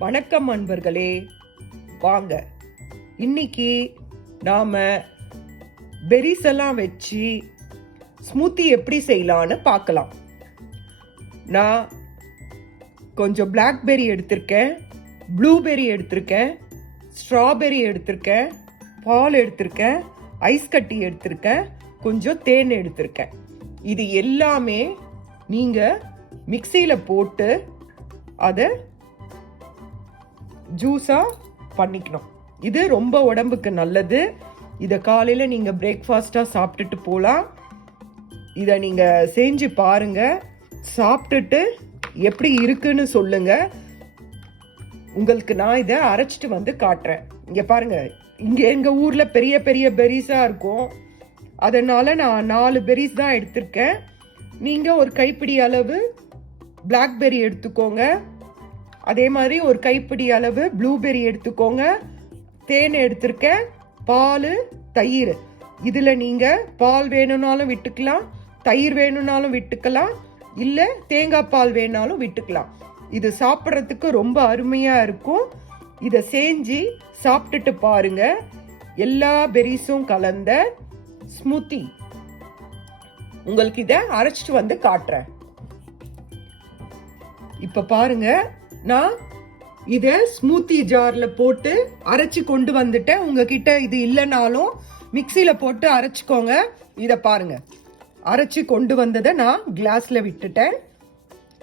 வணக்கம் அன்பர்களே, வாங்க இன்னைக்கு நாம பெரிஸ் எல்லாம் வச்சு ஸ்மூத்தி எப்படி செய்யலான்னு பார்க்கலாம். நான் கொஞ்சம் பிளாக்பெரி எடுத்திருக்கேன், ப்ளூபெரி எடுத்திருக்கேன், ஸ்ட்ராபெரி எடுத்திருக்கேன், பால் எடுத்திருக்கேன், ஐஸ் கட்டி எடுத்திருக்கேன், கொஞ்சம் தேன் எடுத்திருக்கேன். இது எல்லாமே நீங்க மிக்சியில போட்டு அதை ஜூஸா பண்ணிக்கணும். இது ரொம்ப உடம்புக்கு நல்லது. இதை காலையில நீங்க பிரேக்ஃபாஸ்டா சாப்பிட்டுட்டு போகலாம். இதை நீங்க செஞ்சு பாருங்க, சாப்பிட்டுட்டு எப்படி இருக்குன்னு சொல்லுங்க. உங்களுக்கு நான் இதை அரைச்சிட்டு வந்து காட்டுறேன். இங்க பாருங்க, இங்க எங்க ஊர்ல பெரிய பெரிய பெரிஸா இருக்கும், அதனால நான் 4 பெரிஸ் தான் எடுத்திருக்கேன். நீங்க ஒரு கைப்பிடி அளவு பிளாக்பெரி எடுத்துக்கோங்க, அதே மாதிரி ஒரு கைப்பிடி அளவு ப்ளூபெரி எடுத்துக்கோங்க, தேன் எடுத்திருக்கேன், பால், தயிர். இதுல நீங்க பால் வேணும்னாலும் விட்டுக்கலாம், தயிர் வேணும்னாலும் விட்டுக்கலாம், இல்ல தேங்காய் பால் வேணாலும் விட்டுக்கலாம். இது சாப்பிட்றதுக்கு ரொம்ப அருமையா இருக்கும். இதை செஞ்சு சாப்பிட்டுட்டு பாருங்க. எல்லா பெரிஸும் கலந்த ஸ்மூத்தி உங்களுக்கு இதை அரைச்சிட்டு வந்து காட்டுறேன். இப்ப பாருங்க, நான் இத ஸ்மூத்தி ஜார்ல போட்டு அரைச்சு கொண்டு வந்துட்டேன். உங்ககிட்ட இது இல்லைனாலும் மிக்சியில போட்டு அரைச்சிக்கோங்க. இத பாருங்க, அரைச்சு கொண்டு வந்ததை நான் கிளாஸ்ல விட்டுட்டேன்.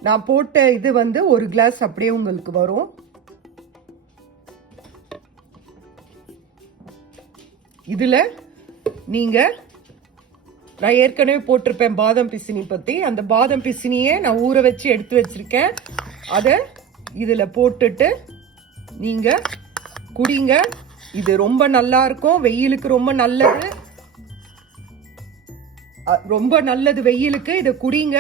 நான் போட்ட இது வந்து ஒரு கிளாஸ் அப்படியே உங்களுக்கு வரும். இதுல நீங்க நான் ஏற்கனவே போட்டிருப்பேன் பாதாம் பிசினி பத்தி. அந்த பாதாம் பிசினியே நான் ஊற வச்சு எடுத்து வச்சிருக்கேன். அதை இதுல போட்டுட்டு நீங்க குடிங்க. இது ரொம்ப நல்லா இருக்கும், வெயிலுக்கு ரொம்ப நல்லது, ரொம்ப நல்லது வெயிலுக்கு. இதை குடிங்க,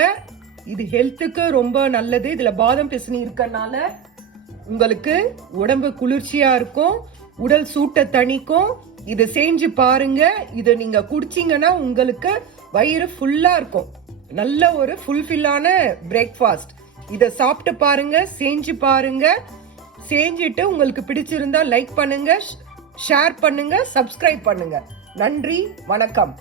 இது ஹெல்த்துக்கு ரொம்ப நல்லது. இதுல பாதாம் பிசினி இருக்கறனால உங்களுக்கு உடம்பு குளிர்ச்சியா இருக்கும், உடல் சூட்டை தணிக்கும். இதை செஞ்சு பாருங்க. இதை நீங்க குடிச்சீங்கன்னா உங்களுக்கு வயிறு ஃபுல்லா இருக்கும். நல்ல ஒரு ஃபுல்ஃபில்லான பிரேக்ஃபாஸ்ட். இதை சாப்பிட்டு பாருங்க, செஞ்சு பாருங்க. செஞ்சுட்டு உங்களுக்கு பிடிச்சிருந்தா லைக் பண்ணுங்க, ஷேர் பண்ணுங்க, சப்ஸ்கிரைப் பண்ணுங்க. நன்றி, வணக்கம்.